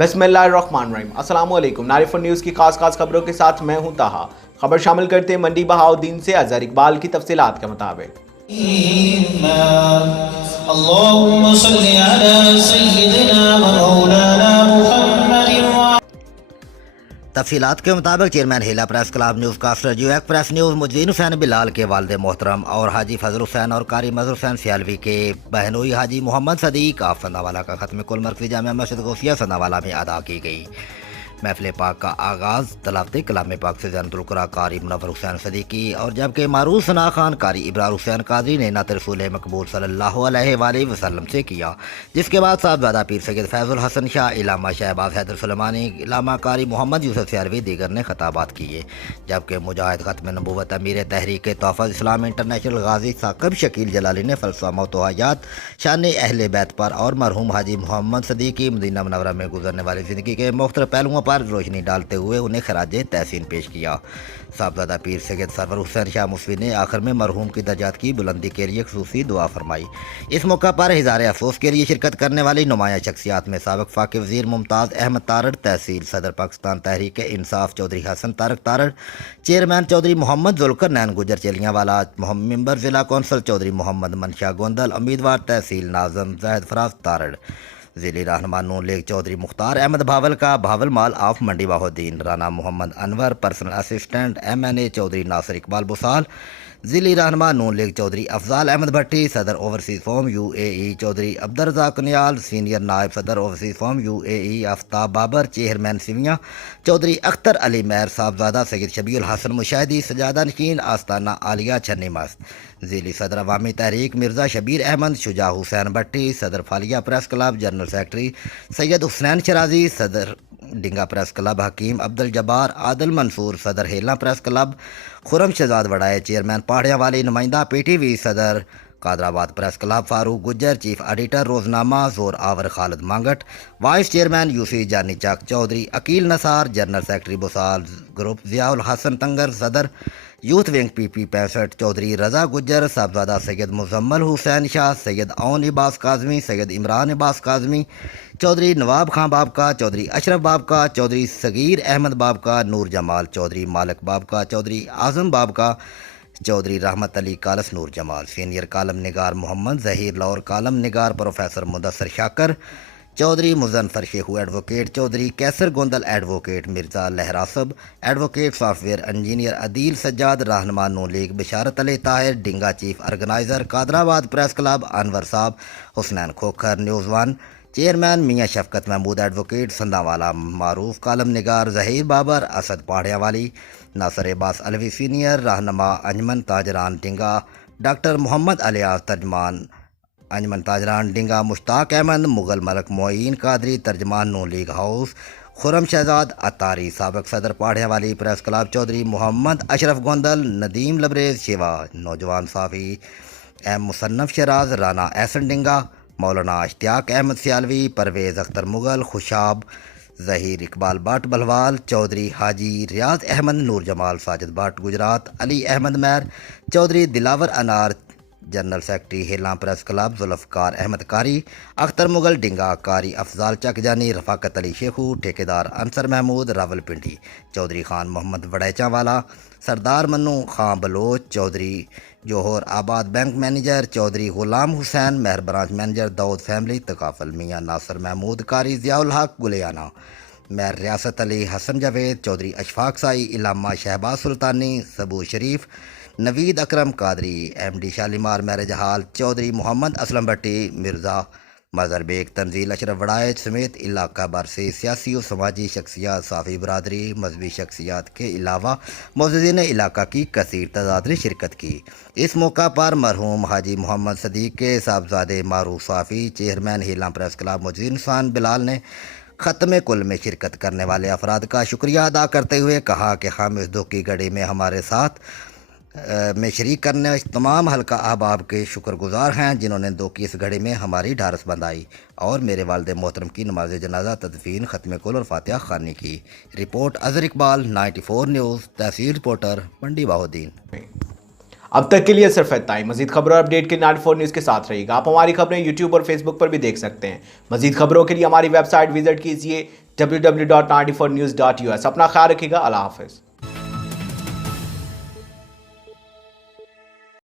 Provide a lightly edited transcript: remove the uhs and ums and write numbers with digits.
بسم اللہ الرحمن الرحیم۔ السلام علیکم۔ ناریفن نیوز کی خاص خبروں کے ساتھ میں ہوں طاہا۔ خبر شامل کرتے ہیں منڈی بہاؤالدین سے اظہر اقبال کی تفصیلات کے مطابق۔ اللهم صل على سيدنا ومولانا محمد۔ تفصیلات کے مطابق chairman Hela press club news caster Geo ایک پریس نیوز مجدین حسین بلال کے والد محترم اور حاجی فضل حسین اور قاری مظہر حسین سیالوی کے بہنوئی حاجی محمد صدیق آف سندھاوالا کا ختم کل مرکزی جامع مسجد غوثیہ سندھاوالا میں ادا کی گئی۔ محفل پاک کا آغاز تلاوت کلام پاک سے زینت القرا قاری منور حسین صدیقی اور جبکہ معروف ثنا خان قاری ابرار حسین قادری نے نعت رسول مقبول صلی اللہ علیہ وآلہ وسلم سے کیا، جس کے بعد صاحبزادہ پیر سید فیض الحسن شاہ، علامہ شہباز حیدر سلیمانی، علامہ قاری محمد یوسف سیالوی دیگر نے خطابات کیے، جبکہ مجاہد ختم نبوت امیر تحریک تحفظ اسلام انٹرنیشنل غازی ثاقب شکیل جلالی نے فلسفہ موت و حیات شان اہل بیت پر اور مرحوم حاجی محمد صدیقی مدینہ منورہ میں گزرنے والی زندگی کے مختلف پہلوؤں پر روشنی ڈالتے ہوئے انہیں خراج تحسین پیش کیا۔ صاحبزادہ پیر سید سرور حسین شاہ موسوی نے آخر میں مرحوم کی درجات کی بلندی کے لیے خصوصی دعا فرمائی۔ اس موقع پر اظہار افسوس کے لیے شرکت کرنے والی نمایاں شخصیات میں سابق فاقہ وزیر ممتاز احمد تارڑ، تحصیل صدر پاکستان تحریک انصاف چودھری حسن طارق تارڑ، چیئرمین چودھری محمد ذوالقرنین گجر چیلیاں والا، ممبر ضلع کونسل چودھری محمد منشا گوندل، امیدوار تحصیل ناظم زاہد فراز تارڑ، ضلعی رہنما نون لیگ چودھری مختار احمد بھاول کا بھاول مال of Mandi Bahauddin, Rana Muhammad Anwar, personal assistant MNA Chaudhry Nasir Iqbal Bisal, ضلعی رہنما نون لیگ چودھری افضال احمد بھٹی، صدر overseas forum UAE Chaudhry Abdul Razzaq Kanyal, senior نائب صدر overseas forum UAE Aftab Babar, chairman Sewian Chaudhry Akhtar Ali Mehr, Sahibzada سید شبیع الحسن مشاہدی، سجادہ نشین آستانہ عالیہ چھنی مست، ضلعی صدر عوامی تحریک مرزا شبیر احمد، شجاع حسین بھٹی، صدر فالیہ پریس کلب، جنرل سیکرٹری سید حسنین شرازی، صدر ڈنگا پریس کلب حکیم عبدالجبار، عادل منصور، صدر ہیلا پریس کلب خرم شہزاد وڑائے، چیئرمین پہاڑیاں والی، نمائندہ PTV صدر قادرآباد پریس کلب فاروق گجر، چیف ایڈیٹر روزنامہ زور آور خالد مانگٹ، وائس چیئرمین UC جانی چک چودھری عقیل نثار، جنرل سیکرٹری بسال گروپ ضیاء الحسن تنگر، صدر یوتھ ونگ PP 65 چودھری رضا گجر، صاحبزادہ سید مزمل حسین شاہ، سید اون عباس کاظمی، سید عمران عباس کاظمی، چودھری نواب خان باب کا، چودھری اشرف باب کا، چودھری صغیر احمد باب کا، نور جمال چودھری مالک باب کا، چودھری اعظم باب کا، چودھری رحمت علی کالس نور جمال، سینئر کالم نگار محمد ظہیر لاہور، کالم نگار professor Mudassar Shakir, Chaudhry Muzaffar Shaikhu advocate, Chaudhry Kaiser Gondal advocate, Mirza Lohrasab advocate, software engineer Adeel Sajjad, رہنما Noon League Basharat Ali Tahir, Dinga chief organizer Qadirabad press club Anwar صاحب، حسنین کھوکھر، نیوز 1 چیئرمین میاں شفقت محمود ایڈوکیٹ، سندھاوالا معروف کالم نگار ظہیر بابر، اسد پہاڑیاں والی، ناصر عباس علوی سینئر، رہنما انجمن تاجران ڈنگا ڈاکٹر محمد الیاس، ترجمان انجمن تاجران ڈنگا مشتاق احمد، مغل ملک معین قادری، ترجمان نون لیگ ہاؤس خرم شہزاد اتاری، سابق صدر پہاڑیاں والی پریس کلب چودھری محمد اشرف گوندل، ندیم لبریز شیوا، نوجوان صحافی مصنف Shiraz, Rana Ahsan Dinga, Maulana Ishtiaq Ahmed Sialvi, Pervez Akhtar Mughal, Khushab Zaheer Iqbal Butt Bilwal, Chaudhry Haji Riaz Ahmed, Noor Jamal Sajid Butt Gujrat, Ali Ahmed Mehr, Chaudhry Dilawar Anar, general secretary Helan press club Zulfiqar Ahmed Qari, Akhtar Mughal Dinga, Qari Afzal چک جانی، رفاقت علی شیخو، ٹھیکیدار انصر محمود راول پنڈی، چودھری خان محمد وڑیچاں والا، سردار منو خان بلوچ، چودھری جوہر آباد بینک مینیجر، چودھری غلام حسین مہر برانچ مینیجر داؤد فیملی تکافل، میاں ناصر محمود قاری ضیاء الحق گلیانہ، میر ریاست علی حسن Javed, Chaudhry Ishfaq Sai, Allama Shahbaz Sultani, Sabu Sharif, Naveed Akram Qadri, MD Shalimar marriage hall, Chaudhry Muhammad Aslam Bhatti, Mirza Mazhar Baig, Tanzeel Ashraf Warraich سمیت علاقہ بھر سے سیاسی و سماجی شخصیات، صافی برادری، مذہبی شخصیات کے علاوہ معززین علاقہ کی کثیر تعداد نے شرکت کی۔ اس موقع پر مرحوم حاجی محمد صدیق کے صاحبزادے معروف صحافی چیئرمین ہیلاں پریس کلب مجدین حسین بلال نے ختم کل میں شرکت کرنے والے افراد کا شکریہ ادا کرتے ہوئے کہا کہ ہم اس دکھ کی گھڑی میں ہمارے ساتھ میں شریک کرنے تمام حلقہ احباب کے شکر گزار ہیں جنہوں نے دو کی اس گھڑی میں ہماری ڈھارس بندھائی اور میرے والد محترم کی نماز جنازہ تدفین ختم کل اور فاتحہ خوانی کی۔ رپورٹ اظہر اقبال 94 نیوز، تحصیل رپورٹر منڈی بہاؤالدین۔ اب تک کے لیے صرف اتنا ہی۔ مزید خبروں اور اپڈیٹ کے 94 نیوز کے ساتھ رہیے گا۔ آپ ہماری خبریں YouTube اور Facebook پر بھی دیکھ سکتے ہیں۔ مزید خبروں کے لیے ہماری ویب سائٹ وزٹ کیجیے www.94news.us. اپنا خیال رکھیے گا. اللہ حافظ.